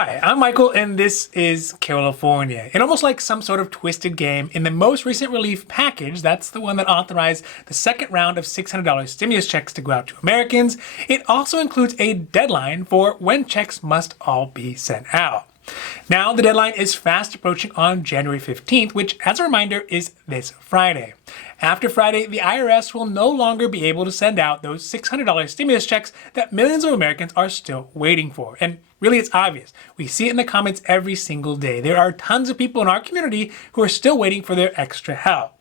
Hi, I'm Michael, and this is Carelifornia. And almost like some sort of twisted game, in the most recent relief package, that's the one that authorized the second round of $600 stimulus checks to go out to Americans, it also includes a deadline for when checks must all be sent out. Now, the deadline is fast approaching on January 15th, which, as a reminder, is this Friday. After Friday, the IRS will no longer be able to send out those $600 stimulus checks that millions of Americans are still waiting for. And really, it's obvious. We see it in the comments every single day. There are tons of people in our community who are still waiting for their extra help.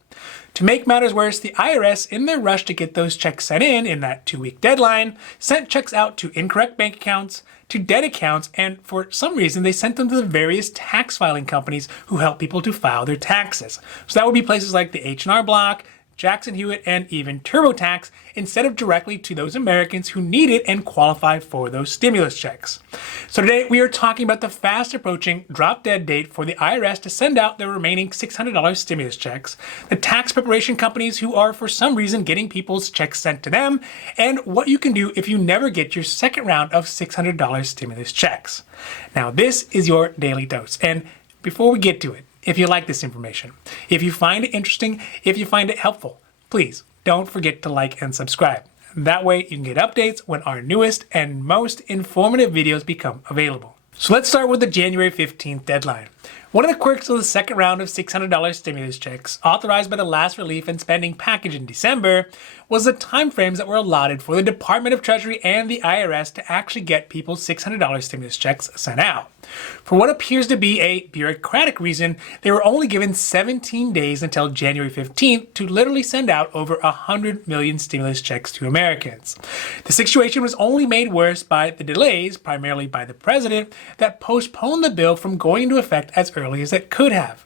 To make matters worse, the IRS, in their rush to get those checks sent in that 2-week deadline, sent checks out to incorrect bank accounts, to debt accounts, and for some reason, they sent them to the various tax filing companies who help people to file their taxes. So that would be places like the H&R Block, Jackson Hewitt, and even TurboTax, instead of directly to those Americans who need it and qualify for those stimulus checks. So today we are talking about the fast approaching drop-dead date for the IRS to send out their remaining $600 stimulus checks, the tax preparation companies who are for some reason getting people's checks sent to them, and what you can do if you never get your second round of $600 stimulus checks. Now this is your daily dose, and before we get to it, if you like this information, if you find it interesting, if you find it helpful, please don't forget to like and subscribe. That way you can get updates when our newest and most informative videos become available. So let's start with the January 15th deadline. One of the quirks of the second round of $600 stimulus checks, authorized by the last relief and spending package in December, was the timeframes that were allotted for the Department of Treasury and the IRS to actually get people's $600 stimulus checks sent out. For what appears to be a bureaucratic reason, they were only given 17 days until January 15th to literally send out over 100 million stimulus checks to Americans. The situation was only made worse by the delays, primarily by the president, that postponed the bill from going into effect as early as it could have.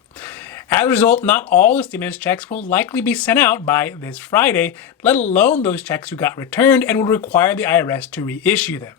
As a result, not all the stimulus checks will likely be sent out by this Friday, let alone those checks who got returned and would require the IRS to reissue them.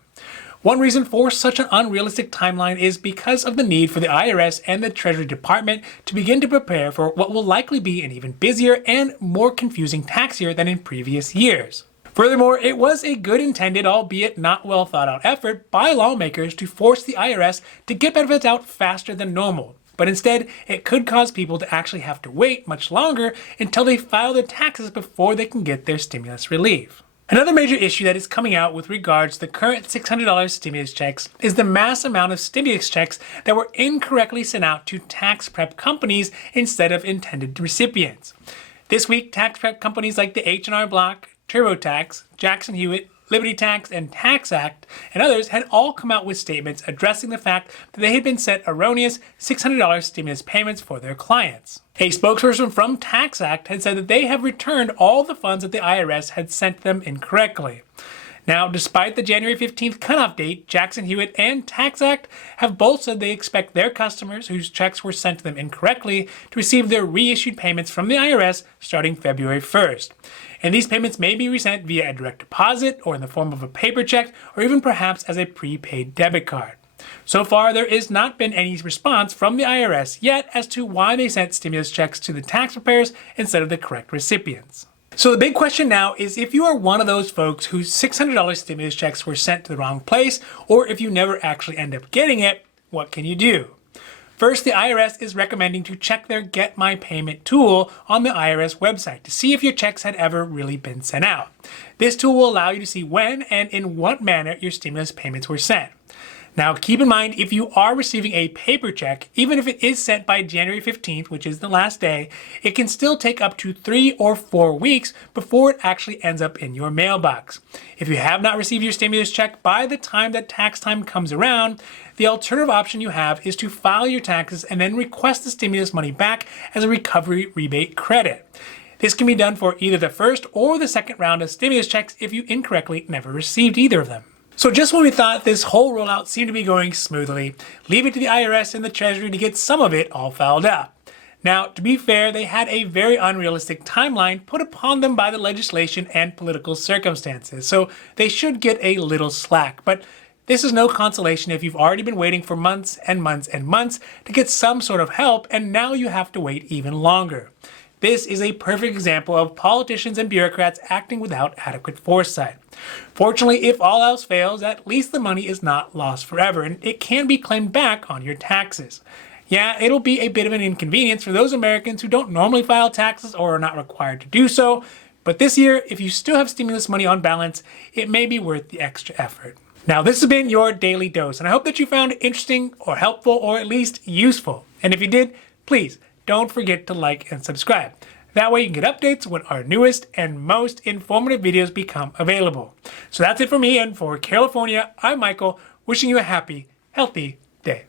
One reason for such an unrealistic timeline is because of the need for the IRS and the Treasury Department to begin to prepare for what will likely be an even busier and more confusing tax year than in previous years. Furthermore, it was a good intended, albeit not well thought out effort by lawmakers to force the IRS to get benefits out faster than normal. But instead, it could cause people to actually have to wait much longer until they file their taxes before they can get their stimulus relief. Another major issue that is coming out with regards to the current $600 stimulus checks is the mass amount of stimulus checks that were incorrectly sent out to tax prep companies instead of intended recipients. This week, tax prep companies like the H&R Block, TurboTax, Jackson Hewitt, Liability Tax, and Tax Act, and others had all come out with statements addressing the fact that they had been sent erroneous $600 stimulus payments for their clients. A spokesperson from Tax Act had said that they have returned all the funds that the IRS had sent them incorrectly. Now, despite the January 15th cutoff date, Jackson Hewitt and Tax Act have both said they expect their customers whose checks were sent to them incorrectly to receive their reissued payments from the IRS starting February 1st. And these payments may be resent via a direct deposit or in the form of a paper check or even perhaps as a prepaid debit card. So far, there has not been any response from the IRS yet as to why they sent stimulus checks to the tax preparers instead of the correct recipients. So the big question now is if you are one of those folks whose $600 stimulus checks were sent to the wrong place, or if you never actually end up getting it, what can you do? First, the IRS is recommending to check their Get My Payment tool on the IRS website to see if your checks had ever really been sent out. This tool will allow you to see when and in what manner your stimulus payments were sent. Now, keep in mind, if you are receiving a paper check, even if it is sent by January 15th, which is the last day, it can still take up to 3 or 4 weeks before it actually ends up in your mailbox. If you have not received your stimulus check by the time that tax time comes around, the alternative option you have is to file your taxes and then request the stimulus money back as a recovery rebate credit. This can be done for either the first or the second round of stimulus checks if you incorrectly never received either of them. So just when we thought this whole rollout seemed to be going smoothly, leave it to the IRS and the Treasury to get some of it all fouled up. Now, to be fair, they had a very unrealistic timeline put upon them by the legislation and political circumstances, so they should get a little slack. But this is no consolation if you've already been waiting for months and months and months to get some sort of help, and now you have to wait even longer. This is a perfect example of politicians and bureaucrats acting without adequate foresight. Fortunately, if all else fails, at least the money is not lost forever, and it can be claimed back on your taxes. Yeah, it'll be a bit of an inconvenience for those Americans who don't normally file taxes or are not required to do so, but this year, if you still have stimulus money on balance, it may be worth the extra effort. Now, this has been your Daily Dose, and I hope that you found it interesting or helpful or at least useful. And if you did, please don't forget to like and subscribe. That way you can get updates when our newest and most informative videos become available. So that's it for me, and for Carelifornia, I'm Michael, wishing you a happy, healthy day.